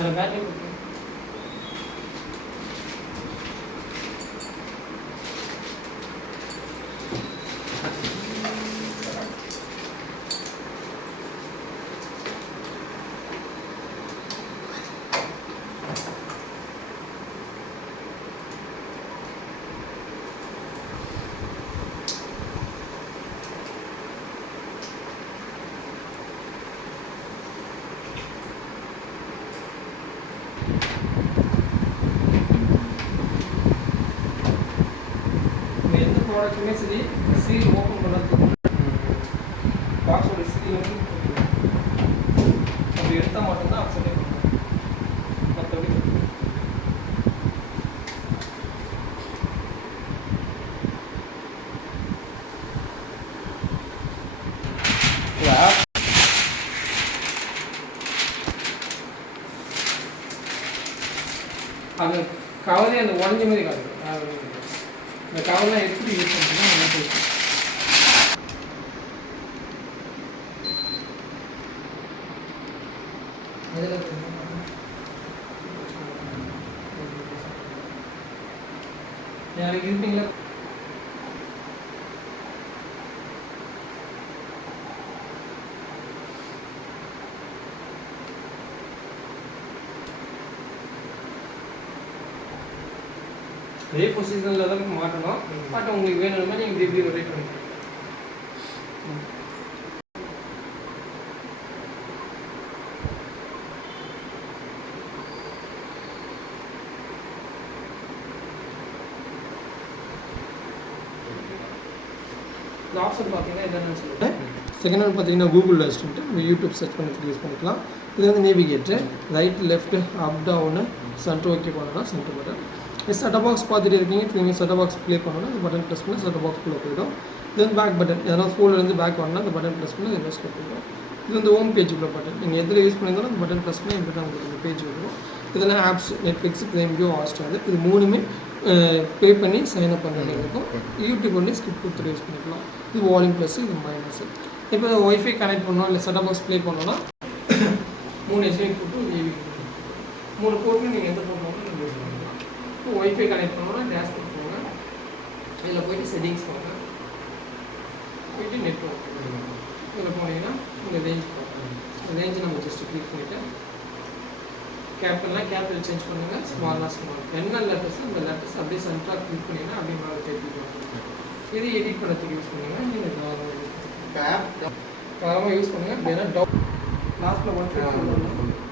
அந்த பேட்டரி கொடுத்து ப்ராடக்ட்டுமே சரி சீல் ஓப்பன் பண்ணுறதுக்கு பாக்ஸோட சீல் வந்து அப்படி எடுத்தால் மட்டும்தான் அப்செட்டே பண்ணுவோம். மற்றபடி அது கவரே அந்த உடஞ்ச மாதிரி காட்டுது. இந்த கவர்லாம் எப்படி யூஸ் பண்ணுறதுன்னா யாருக்கு இருப்பீங்களா? அதே பொசிஷனில் தான் மாட்டணும். பட் உங்களுக்கு வேணும்னா நீங்கள் இப்படி ரொட்டேட் பண்ணிக்கலாம். இந்த ஆப்ஷன் பார்த்தீங்கன்னா என்னென்னு சொல்லிட்டு செகண்ட் ஒன் பார்த்தீங்கன்னா கூகுள் அசிஸ்டன்ட் நம்ம யூடியூப் சர்ச் பண்ணுறதுக்கு யூஸ் பண்ணிக்கலாம். இது வந்து navigator right left up down centre okay பண்ணலாம். சென்டர் பட்டன் செட்டப் பாக்ஸ் பார்த்துட்டு இருக்கீங்க. நீங்கள் செட்டப் பாக்ஸ் ப்ளே பண்ணணும். இந்த பட்டன் ப்ரெஸ் பண்ணி செட்டப் பாக்ஸ்க்குள்ளே போய்டும். இது வந்து பேக் பட்டன் எதனா ஃபோன்லேருந்து பேக் வரணும்னா அந்த பட்டன் ப்ரெஸ் பண்ணி ரிவர்ஸ் போய்டும். இது வந்து ஹோம் பேஜுக்குள்ள பட்டன். நீங்கள் எதில் யூஸ் பண்ணியிருந்தாலும் அந்த பட்டன் ப்ரெஸ் பண்ணி இப்படி தான் உங்களுக்கு இந்த பேஜ் வரும். இதெல்லாம் apps Netflix prime view Hotstar இது மூணுமே பே பண்ணி சைன் அப் பண்ண இருக்கும். யூடியூப் ஒன்லி ஸ்கிப் கொடுத்துட்டு யூஸ் பண்ணிக்கலாம். இது வால்யூம் ப்ளஸ் இது மைனஸ். இப்போ ஒய்ஃபை கனெக்ட் பண்ணோம் இல்லை செட்டப் பாக்ஸ் ப்ளே பண்ணோன்னா 3 HDMI போட்டு ஏவி 3 போட்டு நீங்கள் எந்த போட்டோம் நீங்கள் யூஸ் பண்ணிக்கலாம். இப்போ ஒய்ஃபை கனெக்ட் பண்ணோன்னா டேஷ்போர்ட் போங்க. இதில் போய்ட்டு செட்டிங்ஸ் போங்க. போய்ட்டு நெட்வொர்க் இதில் போனீங்கன்னா இந்த ரேஞ்ச் பார்க்கணும். இந்த ரேஞ்சு நம்ம ஜஸ்ட் கிளிக் பண்ணிவிட்டு கேபிட்டல் சேஞ்ச் பண்ணுங்கள். ஸ்மால்னா ஸ்மால் என்ன லெட்டர்ஸ் அந்த லெட்டர்ஸ் அப்படியே சென்டராக கிளிக் பண்ணிங்கன்னா அப்படியே மேலே தேர்ட்டிக்கலாம். இது எடிட் பண்ணுறதுக்கு யூஸ் பண்ணுங்கள். நீங்கள் தாராளமாக யூஸ் பண்ணுங்கள். யூஸ் பண்ணுங்கள். அப்படின்னா லாஸ்ட்டில் 1 5